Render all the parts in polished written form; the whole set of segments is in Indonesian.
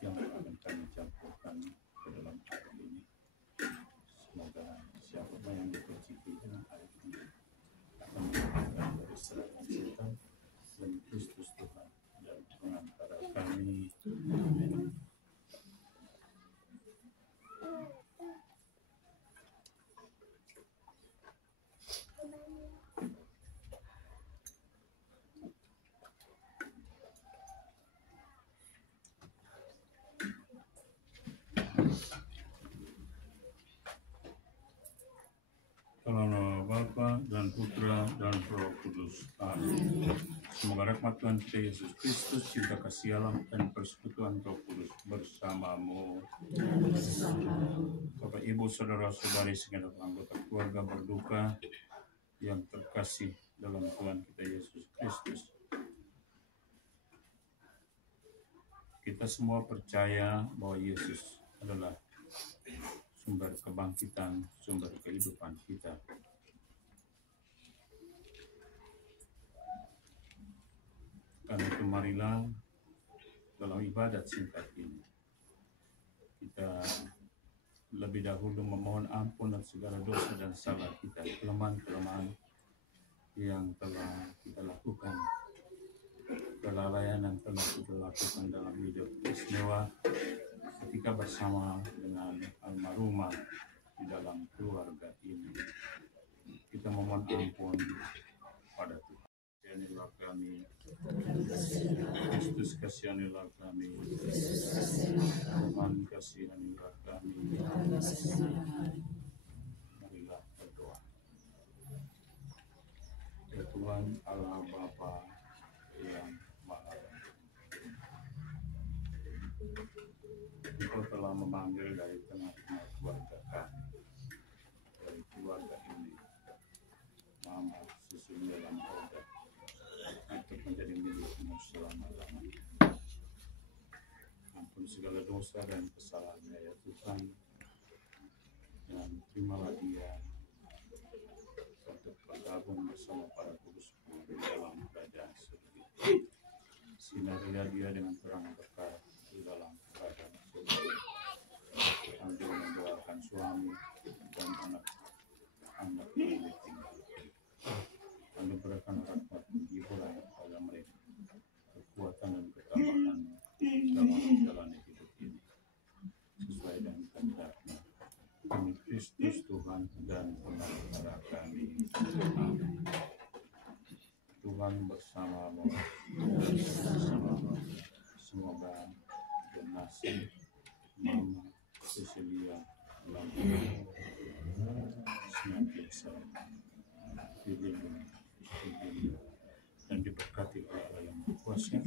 yang akan kami campurkan ke dalam air ini. Semoga siapa yang dicicipi dengan air ini akan mendapatkan dari serahan cinta dan Kristus Tuhan dan pengantara kami. Amin. Dalam nama Bapa dan Putra dan Roh Kudus. Amin. Semoga rahmat Tuhan kita Yesus Kristus, cinta kasih Allah dan persekutuan Roh Kudus bersamamu. Bapak, Ibu, saudara-saudari segenap anggota keluarga berduka yang terkasih dalam Tuhan kita Yesus Kristus. Kita semua percaya bahwa Yesus adalah sumber kebangkitan, sumber kehidupan kita. Karena itu marilah dalam ibadat singkat ini kita lebih dahulu memohon ampun dan segala dosa dan salah kita, kelemahan-kelemahan yang telah kita lakukan, kelalaian yang telah kita lakukan dalam hidup istimewa ketika bersama dengan almarhumah di dalam keluarga ini. Kita memohon ampun pada Tuhan. Kasihanilah kami, Kristus kasihanilah kami, Tuhan kasihanilah kami. Marilah berdoa. Ya Tuhan Allah Bapa yang Maha Pengampun, Engkau telah memanggil dari tengah-tengah keluarga kami, dari keluarga ini, Mama susun dalam roda, untuk menjadi milikmu selama-lamanya. Ampun segala dosa dan kesalahannya ya Tuhan, dan terimalah dia untuk bergabung bersama para kudus-Mu di dalam kerajaan surga. Sinarilah dia dengan terang berkah di dalam kerajaan surga, sambil mendoakan suami dan anak-anak yang ditinggal. Kami berikan rahmat hiburan pada mereka, kekuatan dan ketabahan dalam menjalani hidup ini sesuai dengan kehendak-Nya. Demi Kristus Tuhan dan Pengampun kami. Amin. Tuhan bersamamu dan bersamamu. Semoga donasi Mama Cecilia Lampu senantiasa dilindungi dan diberkati oleh Allah yang Maha Kuasa,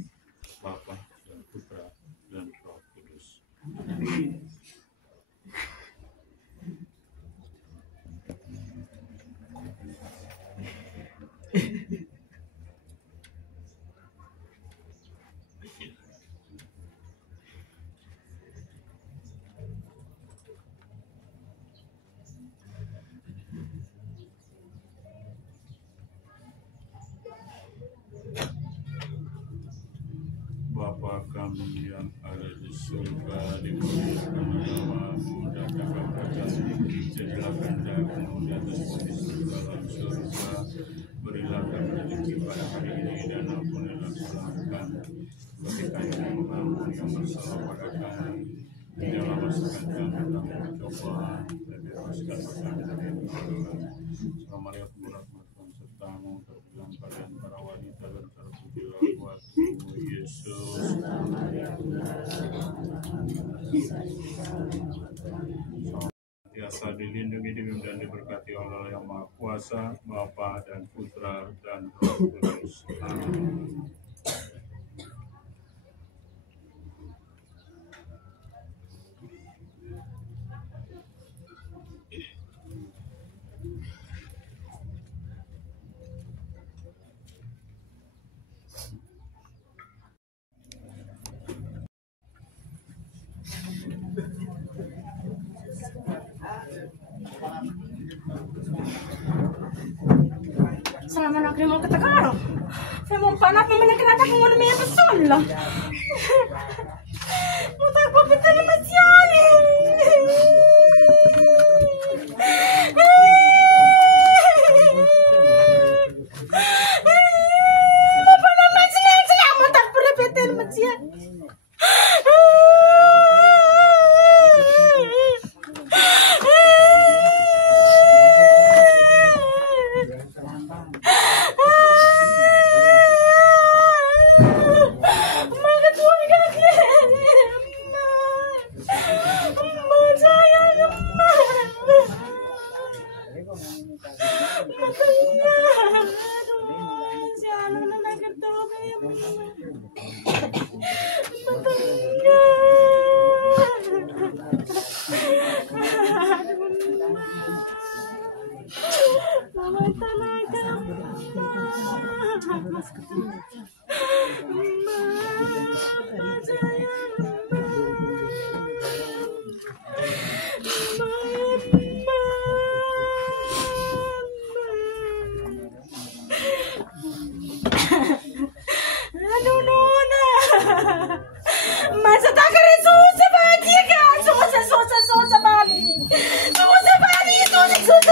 Bapa dan Putra dan Roh Kudus. Amin. Bapa kami yang ada di surga, dimuliakan namamu, datanglah kerajaan-Mu, jadilah kehendak-Mu di atas bumi surga dalam surga. Berilah kami rezeki pada hari ini dan ampunilah kesalahan kami, seperti kami yang mengampuni yang bersalah pada kami. Dan janganlah masukkan kami dalam pencobaan, dan bebaskan kami dari yang berdosa. Salam Maria, penuh rahmat Tuhan sertamu, terpujilah kalian para wanita dan terpujilah buatmu Yesus. Senantiasa dilindungi dan diberkati Allah yang Maha Kuasa, Bapa dan Putra dan Roh Kudus. Amin. Sama anak mau ketekar. Saya mau panas memenekan aja mau namanya besul lah. Mau tak apa betul macam ni. Apa nama senang mau tak betul macam.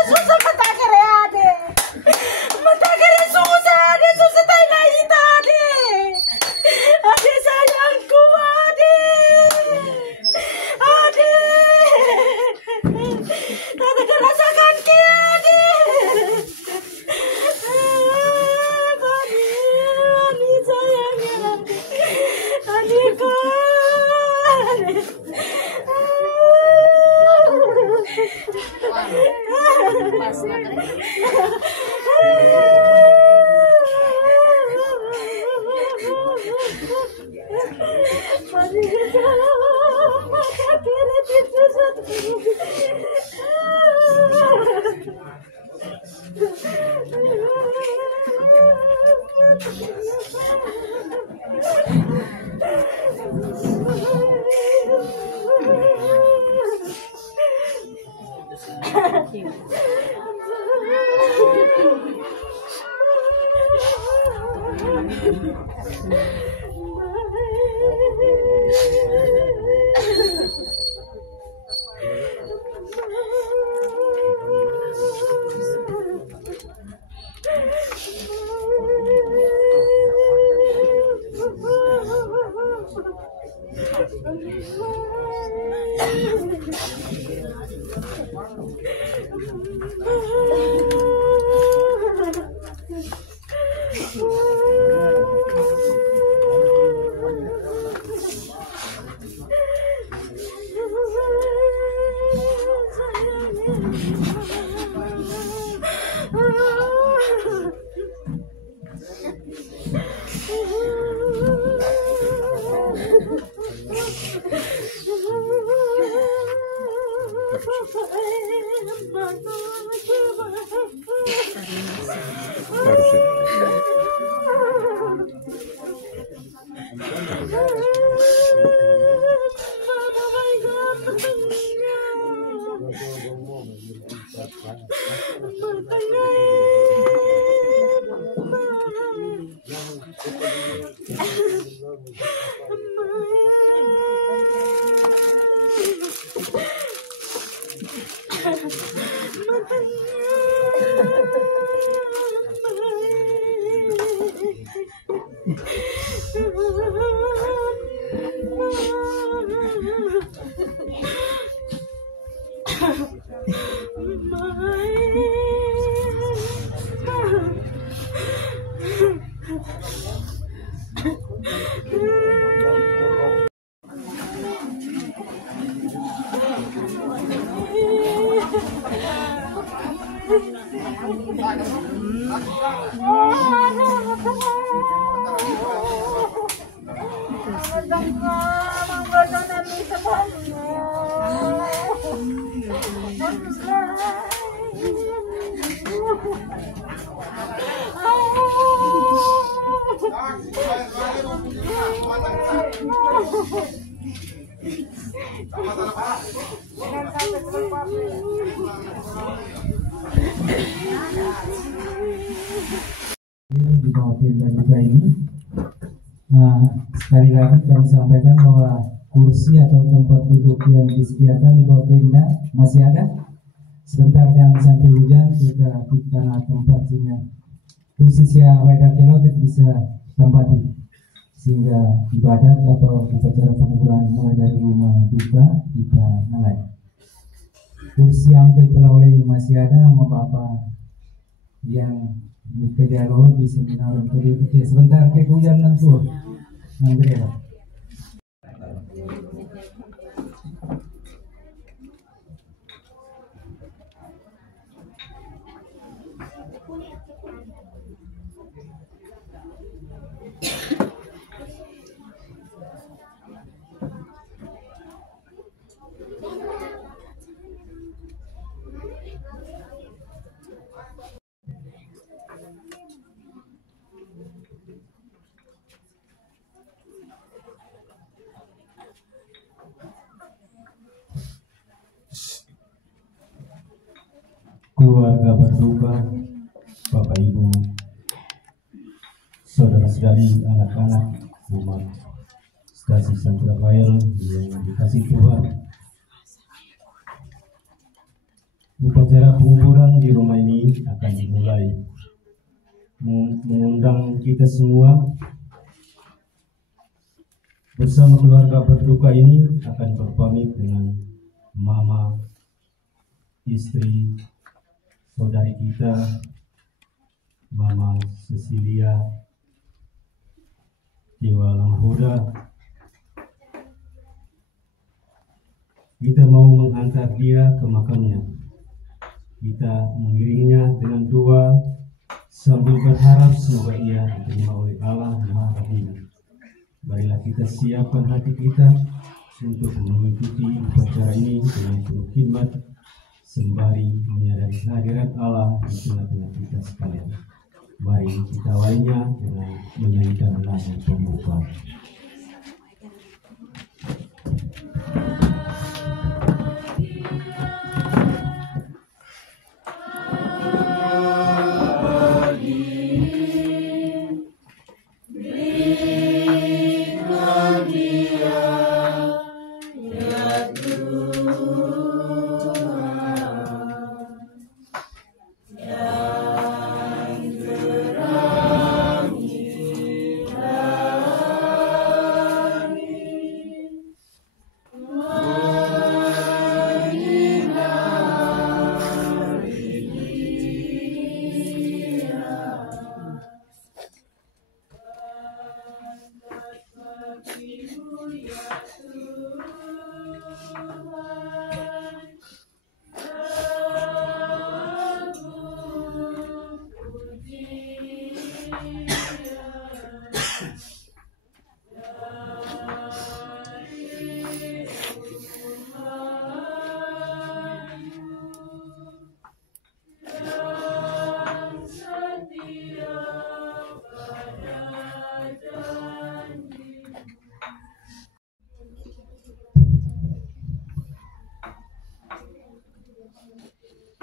Susah mata kere. Di bawah tenda juga ini. Nah, sekali lagi kami sampaikan bahwa kursi atau tempat duduk yang disediakan di bawah tenda masih ada. Sebentar jangan sampai hujan juga karena tempat sehingga kursi siapa yang bisa tempati sehingga ibadat atau upacara penguburan mulai dari rumah duka kita mulai. Kursi yang telah oleh masih ada sama bapak yang bekerja di seminar untuk itu sebentar ke hujan nanti nanti ya. Keluarga berduka, Bapak Ibu, saudara-saudari, anak-anak umat Stasi Santra Bael yang dikasih Tuhan. Upacara penguburan di rumah ini akan dimulai. Mengundang kita semua bersama keluarga berduka ini akan berpamit dengan mama, istri, saudari kita, Mama Cecilia Dewa Lamhuda. Kita mau menghantar dia ke makamnya. Kita mengiringinya dengan doa sambil berharap semoga ia diterima oleh Allah Maha Rahim. Marilah kita siapkan hati kita untuk mengikuti upacara ini dengan penuh khidmat sembari menyadari kehadiran Allah di tengah-tengah kita sekalian. Mari kita awalnya dengan menyanyikan lagu pembuka.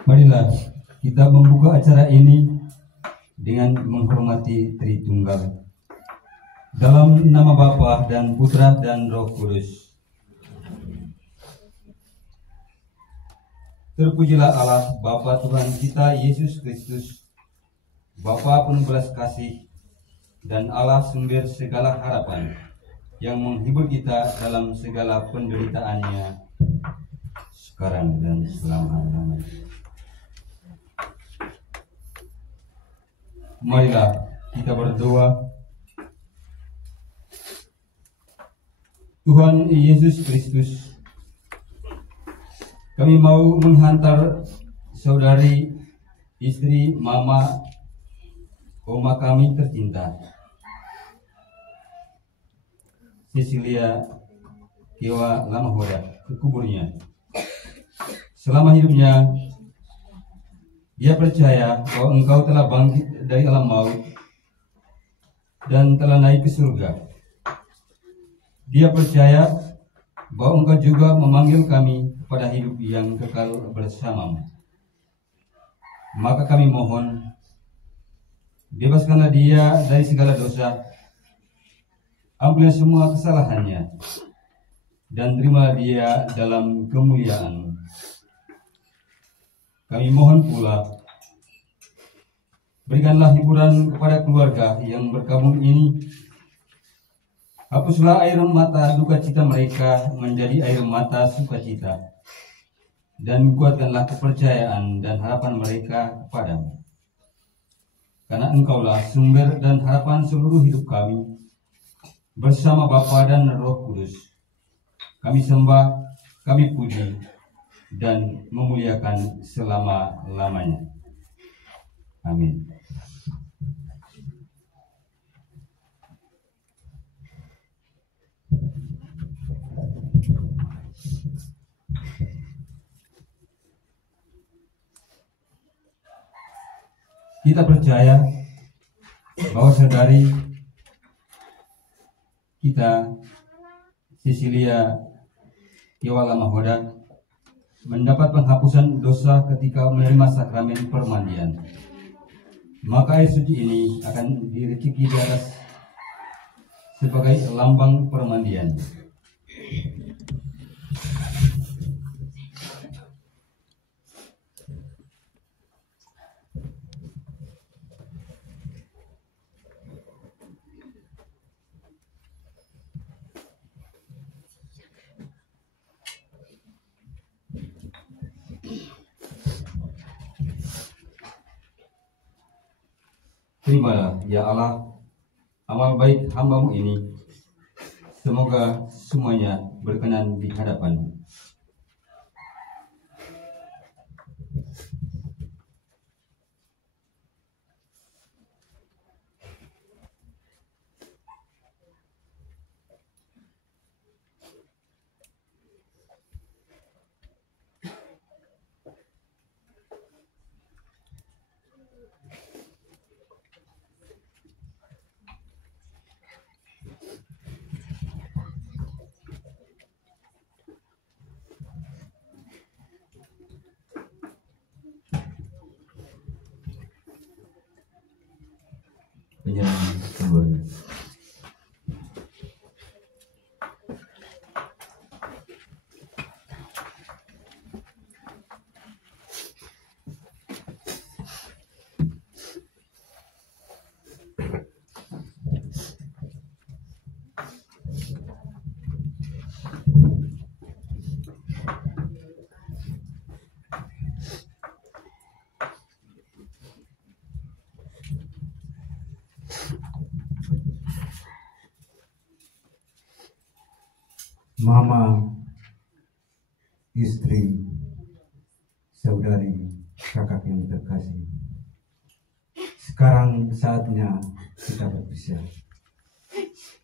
Marilah kita membuka acara ini dengan menghormati Tritunggal. Dalam nama Bapa dan Putra dan Roh Kudus. Terpujilah Allah Bapa Tuhan kita Yesus Kristus, Bapa penuh belas kasih dan Allah sumber segala harapan, yang menghibur kita dalam segala penderitaannya sekarang dan selama-lamanya. Marilah kita berdoa. Tuhan Yesus Kristus, kami mau menghantar saudari, istri, mama, oma kami tercinta, Cecilia Kewa Lamahoda, ke kuburnya. Selama hidupnya, dia percaya bahwa Engkau telah bangkit dari alam maut dan telah naik ke surga. Dia percaya bahwa Engkau juga memanggil kami kepada hidup yang kekal bersamamu. Maka kami mohon, bebaskanlah dia dari segala dosa, ampunilah semua kesalahannya, dan terimalah dia dalam kemuliaan. Kami mohon pula, berikanlah hiburan kepada keluarga yang berkabung ini. Hapuslah air mata duka cita mereka menjadi air mata sukacita, dan kuatkanlah kepercayaan dan harapan mereka kepadamu. Karena Engkaulah sumber dan harapan seluruh hidup kami, bersama Bapa dan Roh Kudus. Kami sembah, kami puji, dan memuliakan selama-lamanya. Amin. Kita percaya bahwa saudari kita, Cecilia Kewa Lamahoda, mendapat penghapusan dosa ketika menerima sakramen permandian. Maka air suci ini akan diraciki di atas sebagai lambang permandian. Terimalah, ya Allah, amal baik hamba-Mu ini. Semoga semuanya berkenan di hadapan-Mu. penyerahan keluarga. Mama, istri, saudari, kakak yang terkasih, sekarang saatnya kita berpisah.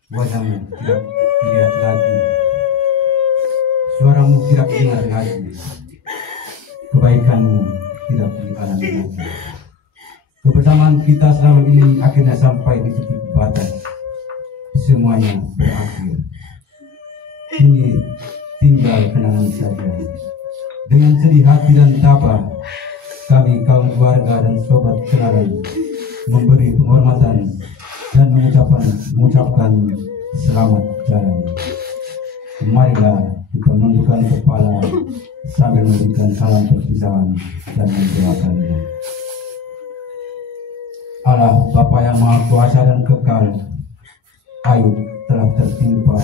Wajahmu tidak dilihat lagi, suaramu tidak dengar lagi, kebaikanmu tidak dialami lagi. Kebersamaan kita selalu ini akhirnya sampai di titik batas, semuanya berakhir. Ini tinggal kenangan saja. Dengan sedih hati dan tabah, kami kaum keluarga dan sobat kenalan memberi penghormatan dan mengucapkan selamat jalan. Marilah kita menundukkan kepala sambil memberikan salam perpisahan dan mendoakannya. Allah Bapa yang Maha Kuasa dan Kekal, Ayub telah tertimpa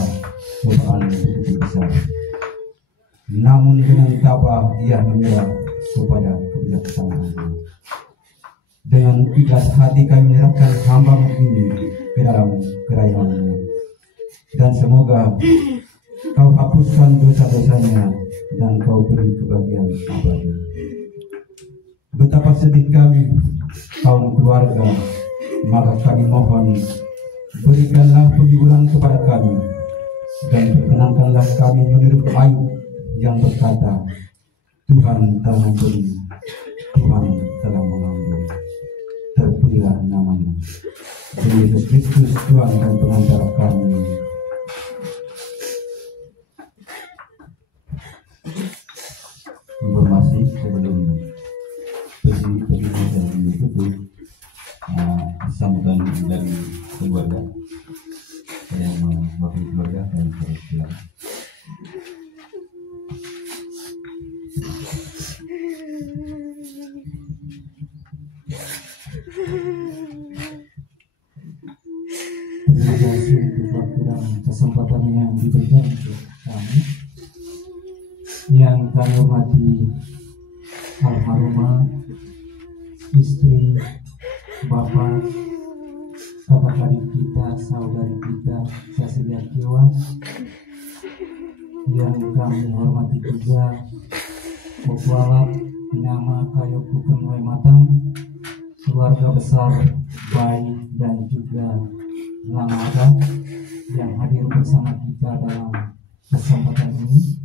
cobaan begitu besar. Namun dengan tabah ia menyerah kepada kebijaksanaan. Dengan ikhlas hati kami menyerahkan hamba-Mu ini ke dalam kerajaan-Mu. Dan semoga Kau hapuskan dosa-dosanya dan Kau beri kebahagiaan abadi. Betapa sedih kami kaum keluarga, maka kami mohon berikanlah penghiburan kepada kami dan perkenankanlah kami meniru Ayub yang berkata, Tuhan telah memberi, Tuhan telah mengambil. Terpujilah namanya. Demi Yesus Kristus Tuhan dan Pengantara kami. Informasi sebelum pergi dan mengikuti Sambutan dari keluarga, saya mewakili keluarga dan saudara. Terima kasih untuk waktu dan kesempatan yang diberikan untuk kami. Yang kami hormati almarhumah istri, bapak, kakak adik kita, saudari kita, Cecilia Kiwa. Yang kami hormati juga Bokualap, Inama Kayoku Kenwai Matang, keluarga besar Bayi dan juga Langada yang hadir bersama kita dalam kesempatan ini.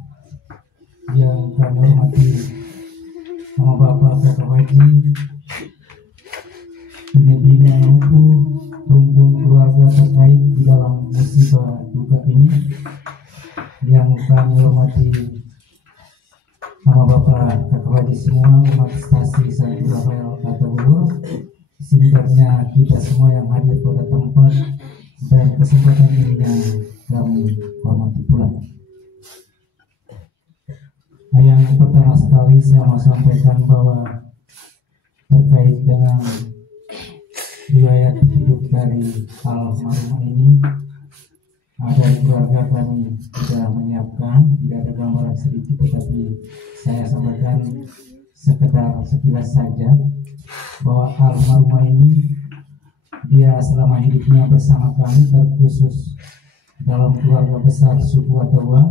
Yang kami hormati sama Bapak Kakak Haji, bina-bina mampu rumpun keluarga terkait di dalam musibah duka ini. Yang kami hormati sama Bapak Kakak Haji semua umat stasi Sayyid Rafael Atawur, singkatnya kita semua yang hadir pada tempat dan kesempatan ini yang kami hormati pula. Yang pertama sekali saya mau sampaikan bahwa terkait dengan riwayat hidup dari almarhum ini, ada keluarga kami sudah menyiapkan, tidak ada gambaran sedikit, tetapi saya sampaikan sekedar sekilas saja bahwa almarhum ini dia selama hidupnya bersama kami, terkhusus dalam keluarga besar suku Atawa,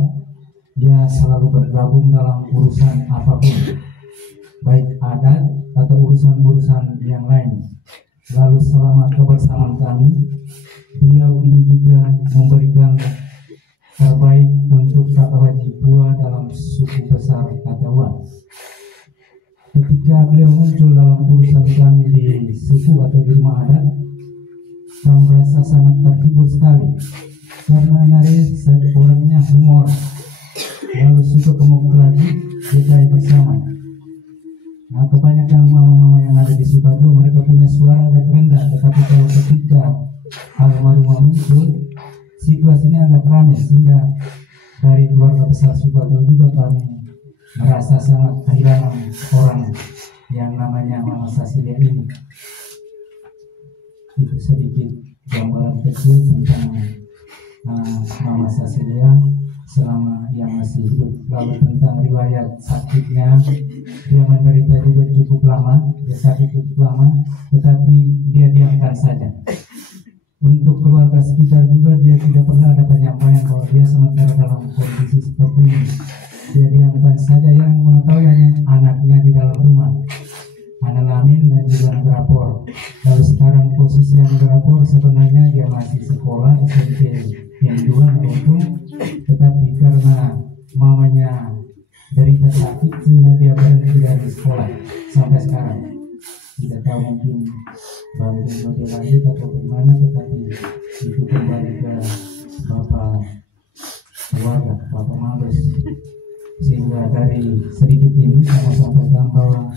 dia selalu bergabung dalam urusan apapun, baik adat atau urusan-urusan yang lain. Lalu selama kebersamaan kami, beliau ini juga memberikan terbaik untuk Kakak Haji Pua dalam suku besar Atawa. Ketika beliau muncul dalam urusan kami di suku atau di rumah adat, kami merasa sangat terhibur sekali karena Nare orangnya humor, lalu suka kemuk lagi kita bersama. Nah, kebanyakan mama-mama yang ada di Subatu mereka punya suara agak rendah, tetapi kalau ketika almarhum muncul situasinya agak ramai, sehingga dari keluarga besar Subatu juga kami merasa sangat kehilangan orang yang namanya Mama Sasilia ini. Itu sedikit gambaran kecil tentang Mama Sasilia selama yang masih hidup. Lalu tentang riwayat sakitnya, dia menderita juga cukup lama, dia sakit cukup lama, tetapi dia diamkan saja. Untuk keluarga sekitar juga dia tidak pernah ada penyampaian bahwa dia sementara dalam kondisi seperti ini. Dia diamkan saja, yang mengetahui hanya anaknya di dalam rumah, anak Lamin dan juga Gerapor. Lalu sekarang posisi anak Gerapor sebenarnya dia masih sekolah SMP yang 2 untung, tetapi karena mamanya derita sakit sehingga dia berhenti dari sekolah sampai sekarang. Tidak tahu mungkin bantu dia lanjut atau bagaimana, tetapi itu kembali ke bapak keluarga, bapak Mabes. Sehingga dari sedikit ini saya sampaikan bahwa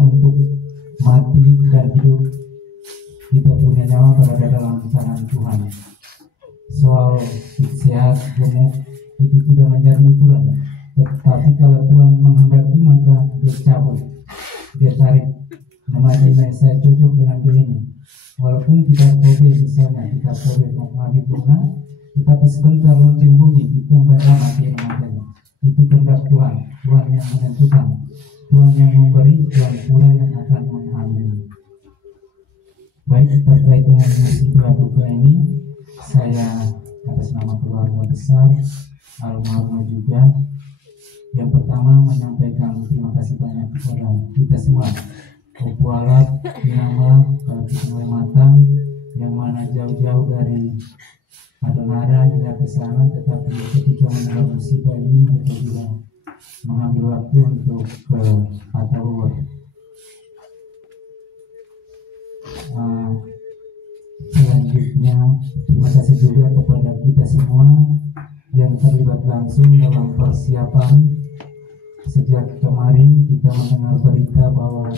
untuk mati dan hidup kita punya nyawa berada dalam tangan Tuhan. Soal sehat gemuk itu tidak menjadi ukuran, tetapi kalau Tuhan menghendaki maka dia cabut, dia tarik. Nama saya cocok dengan dia ini, walaupun kita kobe, misalnya kita kobe mengalami bunga, tetapi sebentar lonceng bunyi kita mati namanya. Itu kehendak Tuhan, Tuhan yang menentukan, Tuhan yang memberi, Tuhan pula yang akan mengambil. Baik, terkait dengan musibah duka ini, saya atas nama keluarga besar almarhum juga yang pertama menyampaikan terima kasih banyak kepada kita semua, Opualat, Dinama, Kalimantan Matang, yang mana jauh-jauh dari Adonara tidak ke sana, tetapi ketika mendengar musibah ini mereka juga mengambil waktu untuk ke Patauwa. Selanjutnya terima kasih juga kepada kita semua yang terlibat langsung dalam persiapan. Sejak kemarin kita mendengar berita bahwa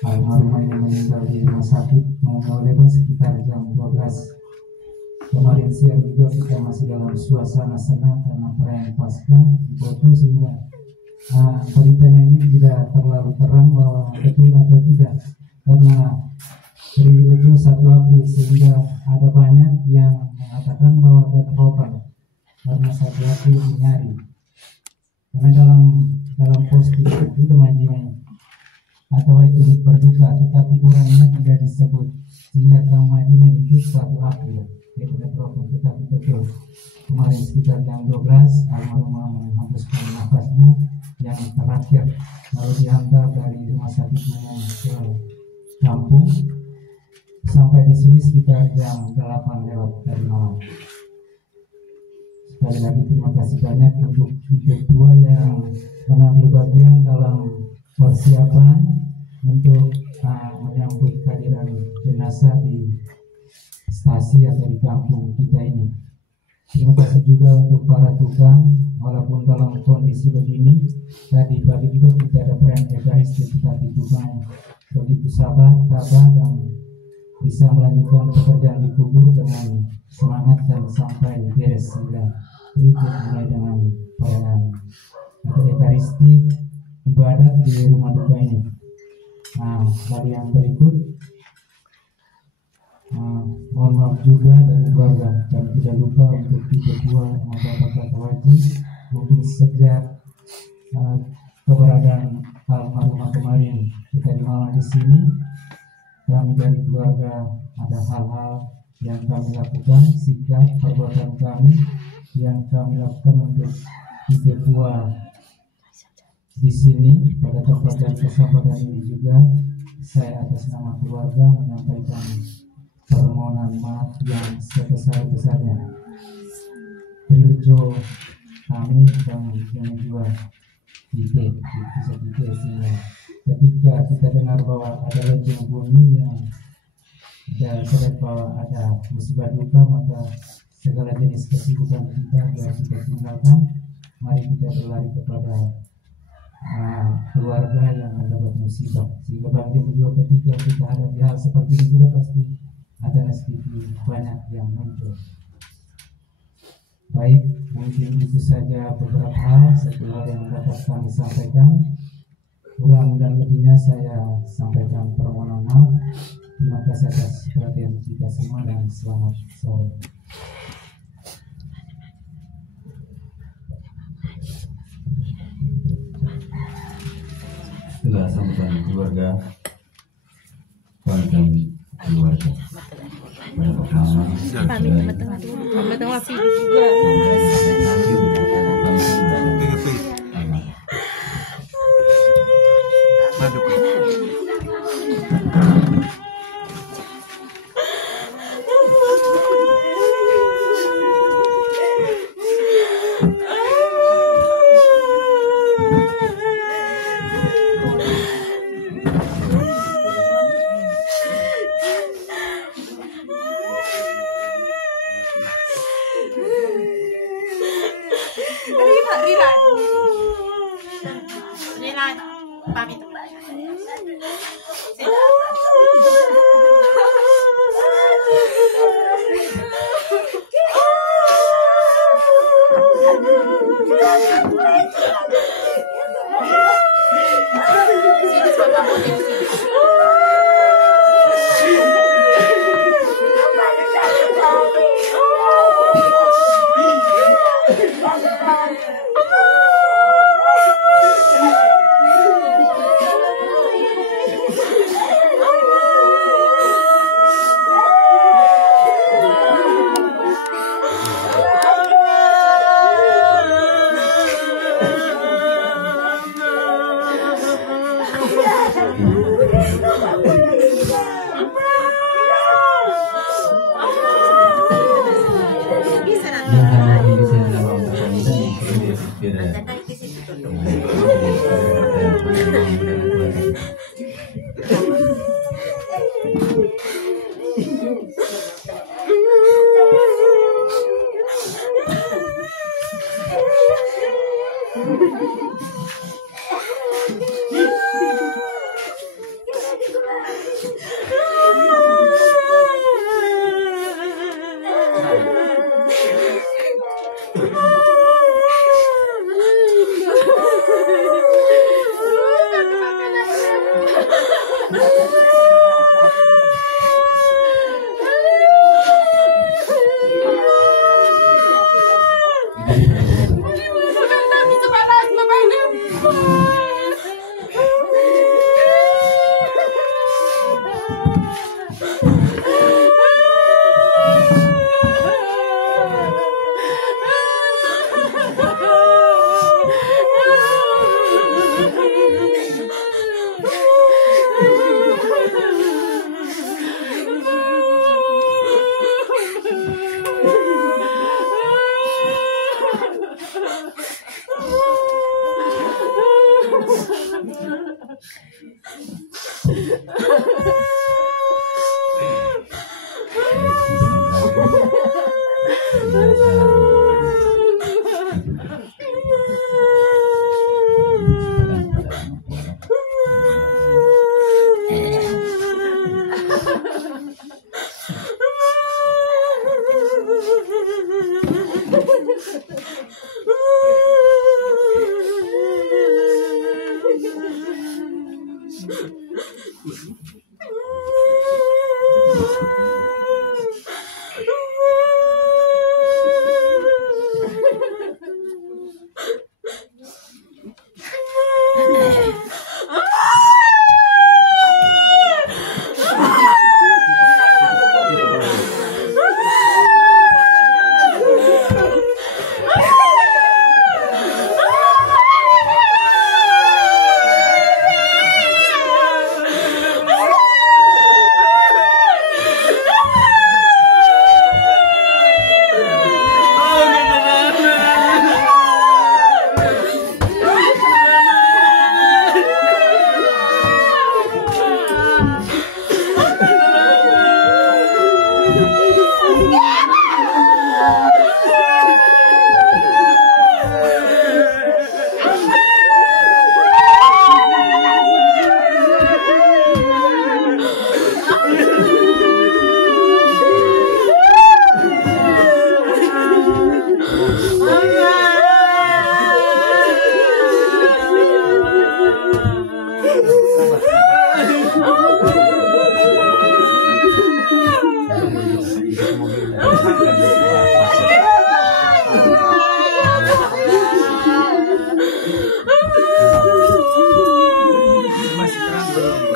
almarhum ini meninggal di rumah sakit Manggaoleba sekitar jam 12. Kemarin siang juga kita masih dalam suasana senang karena perayaan Paskah di Botu, sehingga beritanya ini tidak terlalu terang bahwa betul atau tidak, karena rilis 1 April, sehingga ada banyak yang mengatakan bahwa ada teropan karena 1 April dinyari, karena dalam post itu majimanya atau itu berduka, tetapi orangnya tidak disebut, sehingga kalau majimanya itu 1 April dia tidak teropan. Tetapi betul kemarin sekitar jam 12 almarhum menghembuskan nafasnya yang terakhir, lalu diantar dari rumah sakitnya ke kampung. Sampai di sini sekitar jam 8 lewat dari malam. Sekali lagi terima kasih banyak untuk ketua yang mengambil bagian dalam persiapan untuk menyambut kehadiran jenazah di stasi atau di kampung kita ini. Terima kasih juga untuk para tukang, walaupun dalam kondisi begini, tadi pagi juga kita ada perayaan Ekaristi, tetapi tukang begitu sabar, tabah, dan bisa melanjutkan pekerjaan di kubur dengan semangat dan sampai beres sehingga berikut mulai dengan perayaan atau Ekaristi ibadat di rumah duka ini. Dari yang berikut, mohon maaf juga dari keluarga, dan tidak lupa untuk ketua Bapak Katawaji. Mungkin sejak keberadaan almarhumah kemarin kita di malam di sini, kami dari keluarga ada hal-hal yang kami lakukan, sikap perbuatan kami yang kami lakukan untuk ketua di sini pada tempat dan kesempatan ini juga. Saya atas nama keluarga menyampaikan permohonan maaf yang sebesar-besarnya. Trilujo kami dan yang juga kita sehingga ketika kita dengar bahwa ada lonceng bunyi yang dan bahwa ada musibah duka, maka segala jenis kesibukan kita harus kita tinggalkan. Mari kita berlari kepada keluarga yang mendapat musibah, sehingga bagi juga ketika kita hadapi hal seperti itu juga pasti ada sedikit banyak yang muncul. Baik, mungkin itu saja beberapa hal yang dapat kami sampaikan. Kurang dan lebihnya saya sampaikan permohonan maaf. Terima kasih atas perhatian kita semua dan selamat sore. Setelah sambutan keluarga, pamit keluarga. Pada pertama, Pamit sama Vivi juga. Rilan, pamit.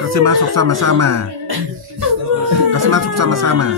Kasih masuk sama-sama. Kasih masuk sama-sama.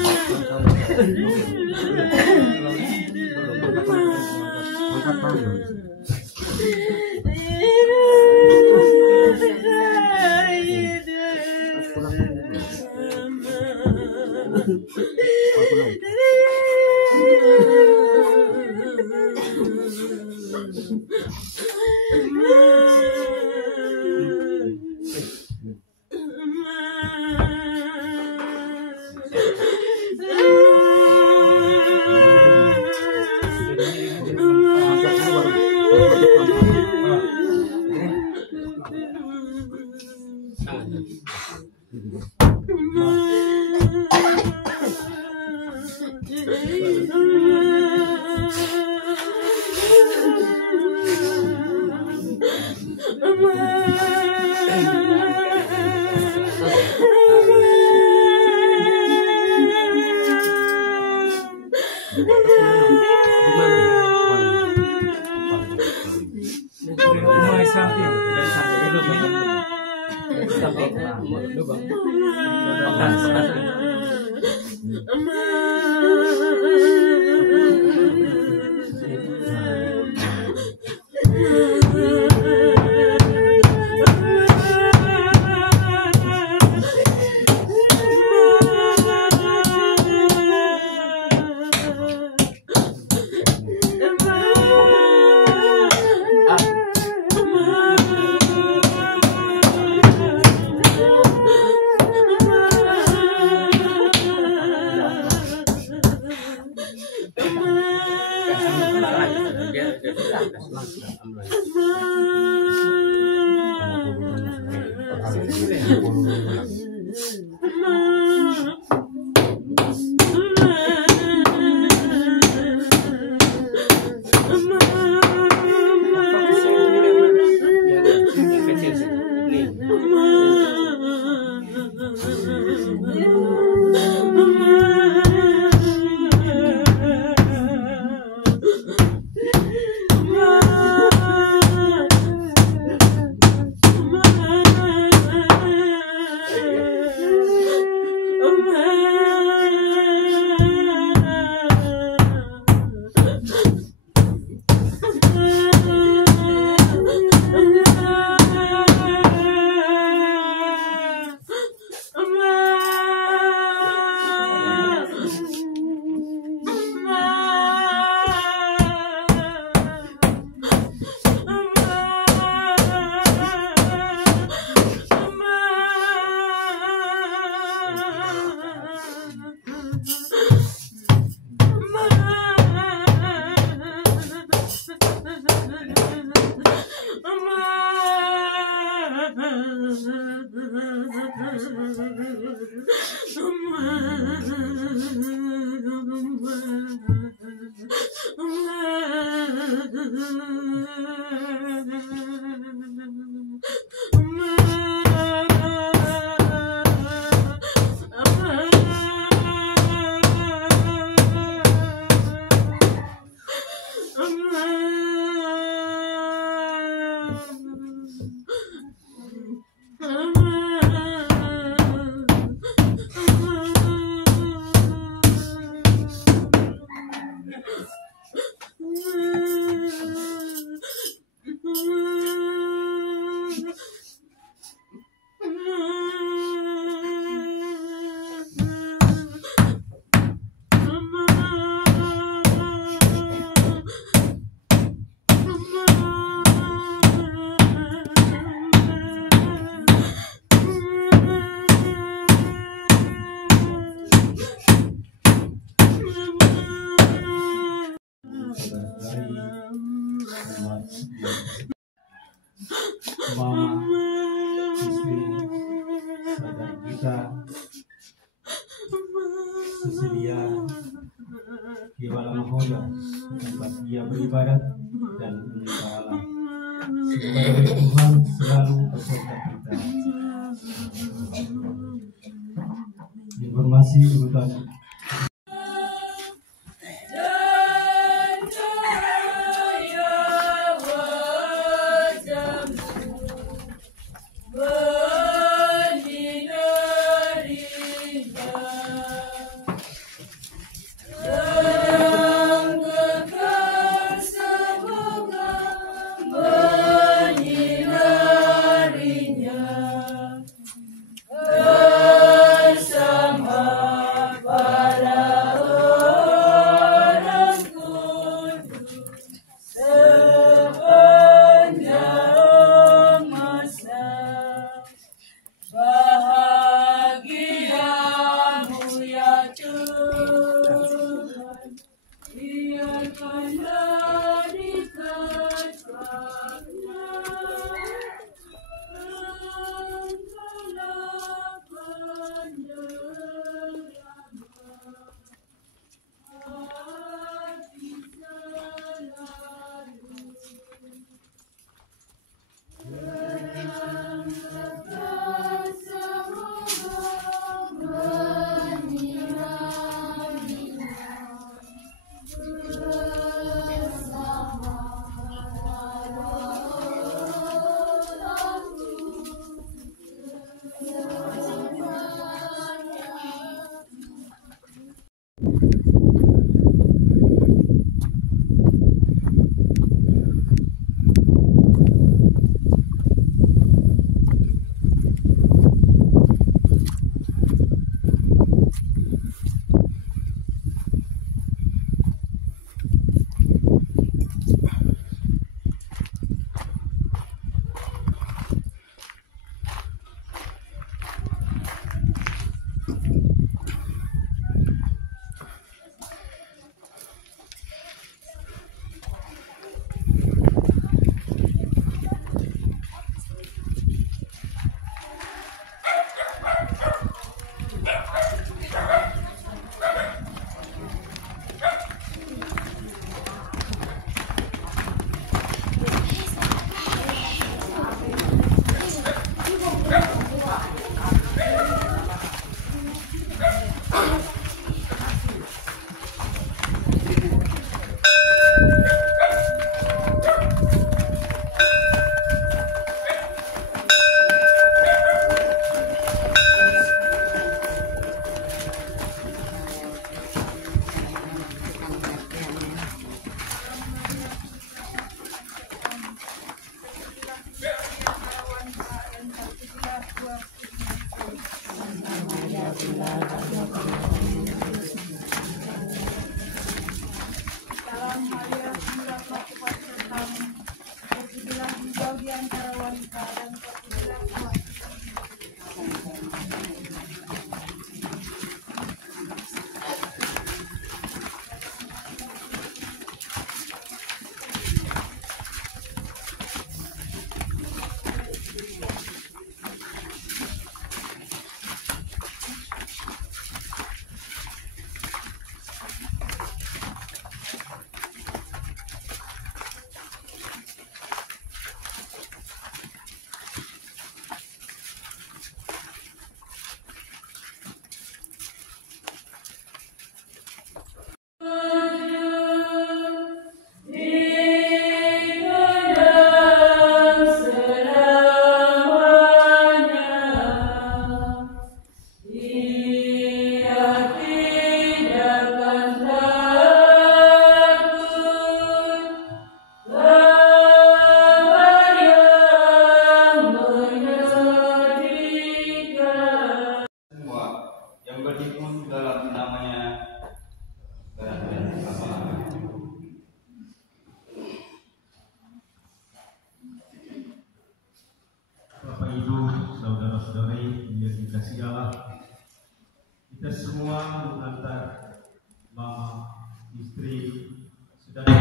Mama, istri, saudara kita, sesedia Kibala Mahoda, tempat dia beribadat dan menyembah Allah. Semoga Tuhan selalu beserta kita. Informasi urutan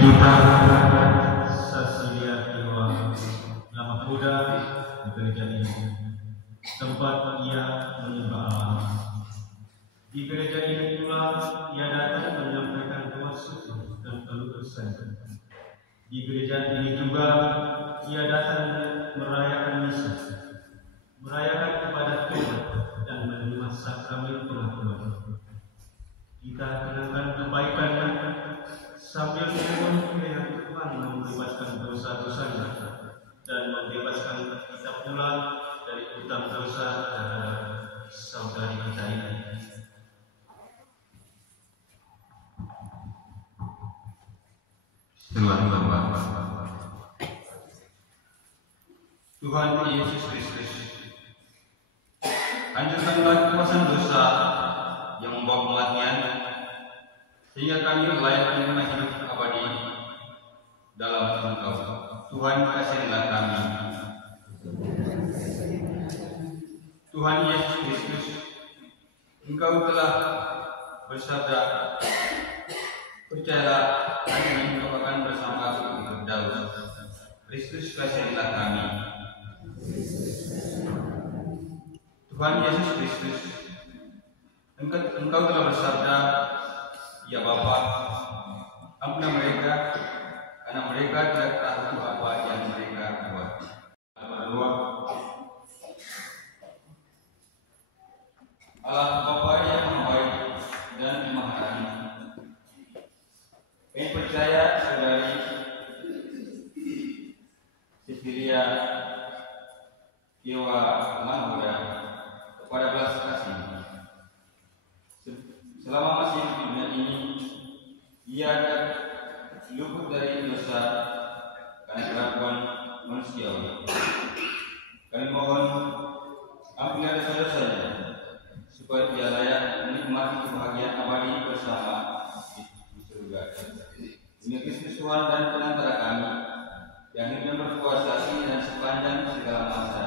Kita Cecilia Dewa, nama muda di gereja ini, tempat ia menyembah Allah. Di gereja ini pula ia datang menyampaikan doa syukur dan keluh kesah. Di gereja ini juga ia datang merayakan misa, merayakan ibadat Tuhan dan menerima sakramen pengakuan. Kita kenangkan kebaikannya sambil memohon kiranya Tuhan membebaskan dosa-dosanya dan membebaskan kita pula dari utang dosa terhadap saudari kita ini. Tuhan Yesus Kristus, hancurkanlah kekuasaan dosa yang membawa kematian, sehingga kami layak menerima hidup abadi dalam Engkau. Tuhan, kasihilah kami. Tuhan Yesus Kristus, Engkau telah bersabda, percayalah, kami Engkau akan bersama aku di Firdaus. Kristus, kasihilah kami. Tuhan Yesus Kristus, Engkau telah bersabda, ya Bapa, ampunilah mereka, karena mereka tidak tahu apa yang mereka buat. Berdoa. Allah Bapa yang Maha Baik dan Maha Adil, kami percaya saudari Cecilia Dewa Mahmuda kepada belas kasih. Selama masih di dunia ini, ia luput dari dosa karena kelakuan manusiawi. Kami mohon ampunilah dosa-dosanya, supaya dia layak menikmati kebahagiaan abadi bersama di surga. Demi Kristus Tuhan dan penantara kami, yang hidup dan berkuasa kini dan sepanjang segala masa.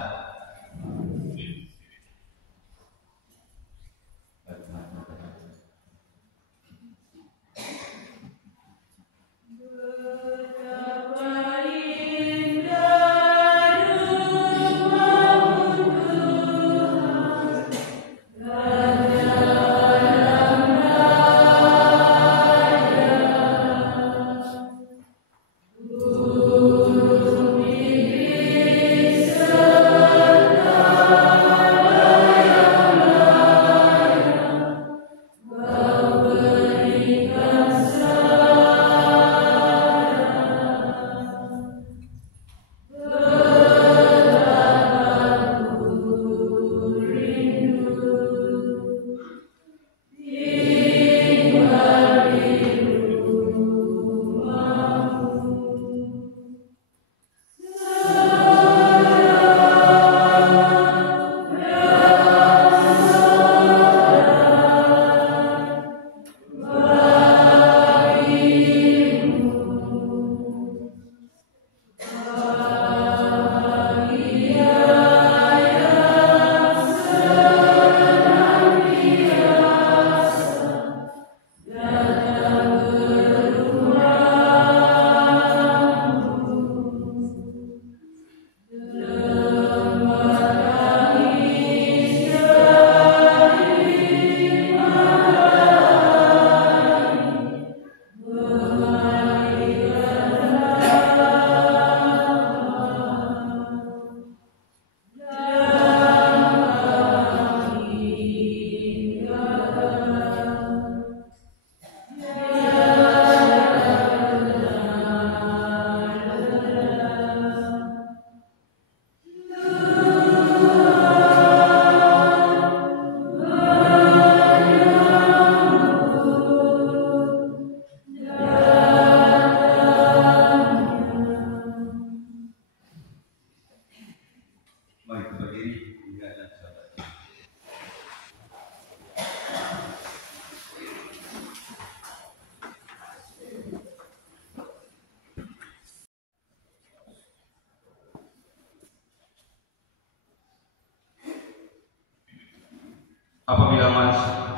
Apabila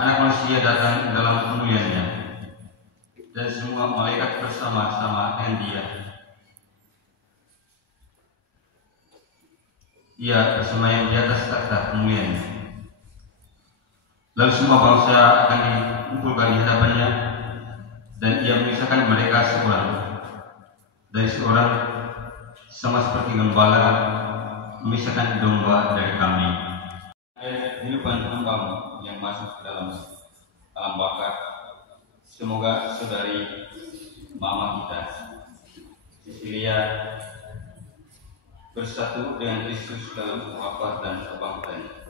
anak manusia datang dalam kemuliaannya dan semua semua malaikat bersama-sama dengan dia. Ia bersemayam di atas takhta kemuliaan. Lalu semua bangsa akan dikumpulkan di hadapannya, dan ia memisahkan mereka seorang dari seorang, sama seperti gembala memisahkan domba dari kambing. Kehidupan hambamu yang masuk ke dalam alam baka, semoga saudari mama kita Cecilia bersatu dengan Kristus dalam wafat dan kebangkitannya.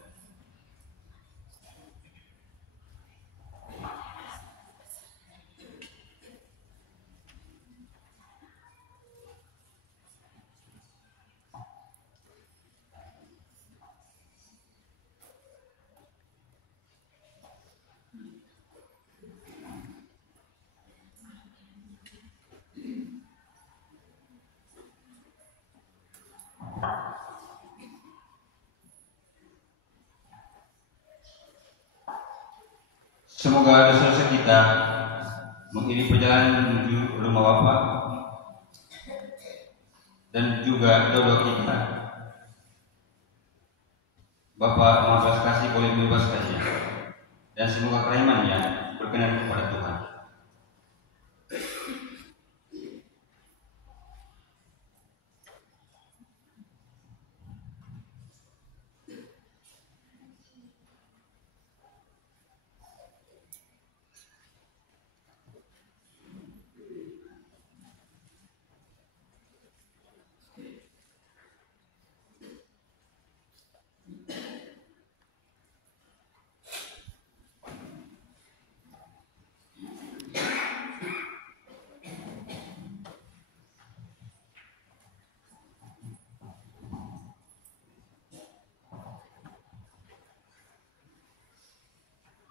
Semoga dosa-dosa kita mengiringi perjalanan menuju rumah Bapa dan juga doa kita. Bapa Maha Belas Kasih boleh membebaskannya, dan semoga kerahimannya berkenan kepada Tuhan.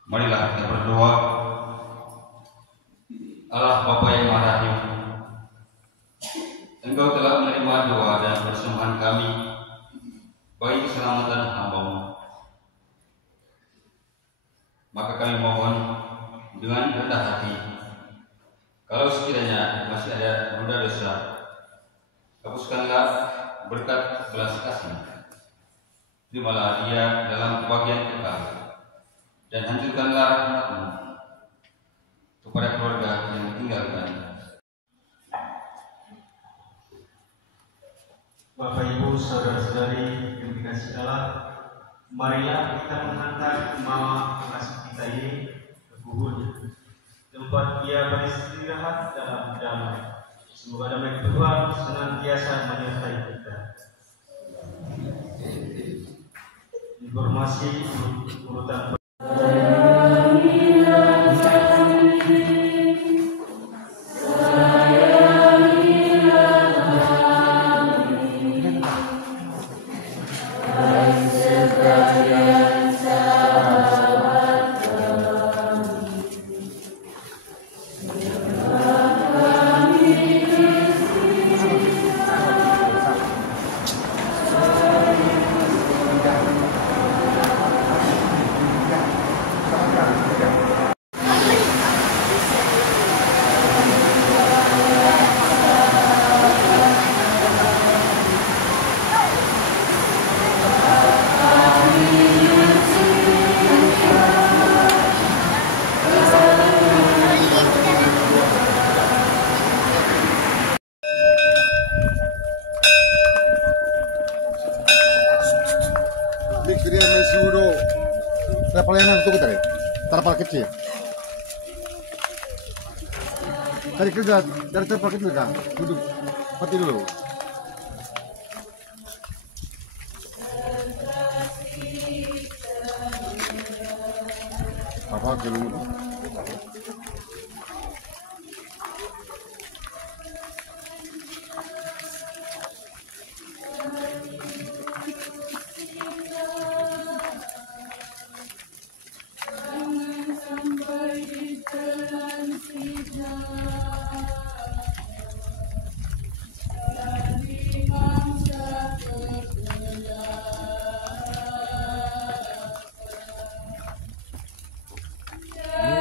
Marilah kita berdoa. Allah Bapa yang Maha Rahim, Engkau telah menerima doa dan persembahan kami bagi keselamatan hamba-Mu. Maka kami mohon dengan rendah hati, kalau sekiranya masih ada noda dosa, hapuskanlah berkat belas kasih. Terimalah dia dalam kebahagiaan kekal, dan hancurkanlah rahmat-Mu kepada keluarga yang ditinggalkan. Bapak Ibu saudara-saudari yang dikasihi Allah, marilah kita menghantar mama kasih kita ini ke kubur, tempat ia beristirahat dalam damai. Semoga damai Tuhan senantiasa menyertai kita. Informasi urutan Dia masih udah pelayanan itu kita deh, terpal kecil. Tadi kerja dari terpal kecil kan, duduk, mati dulu. Apa dulu?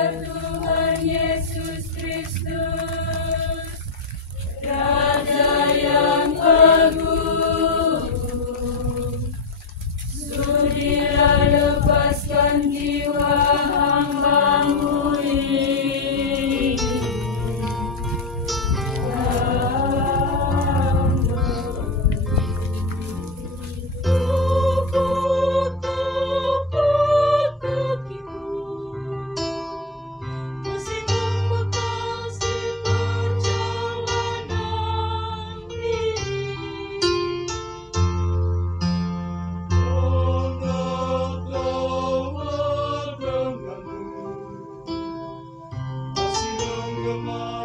Tuhan Yesus Kristus. Gemah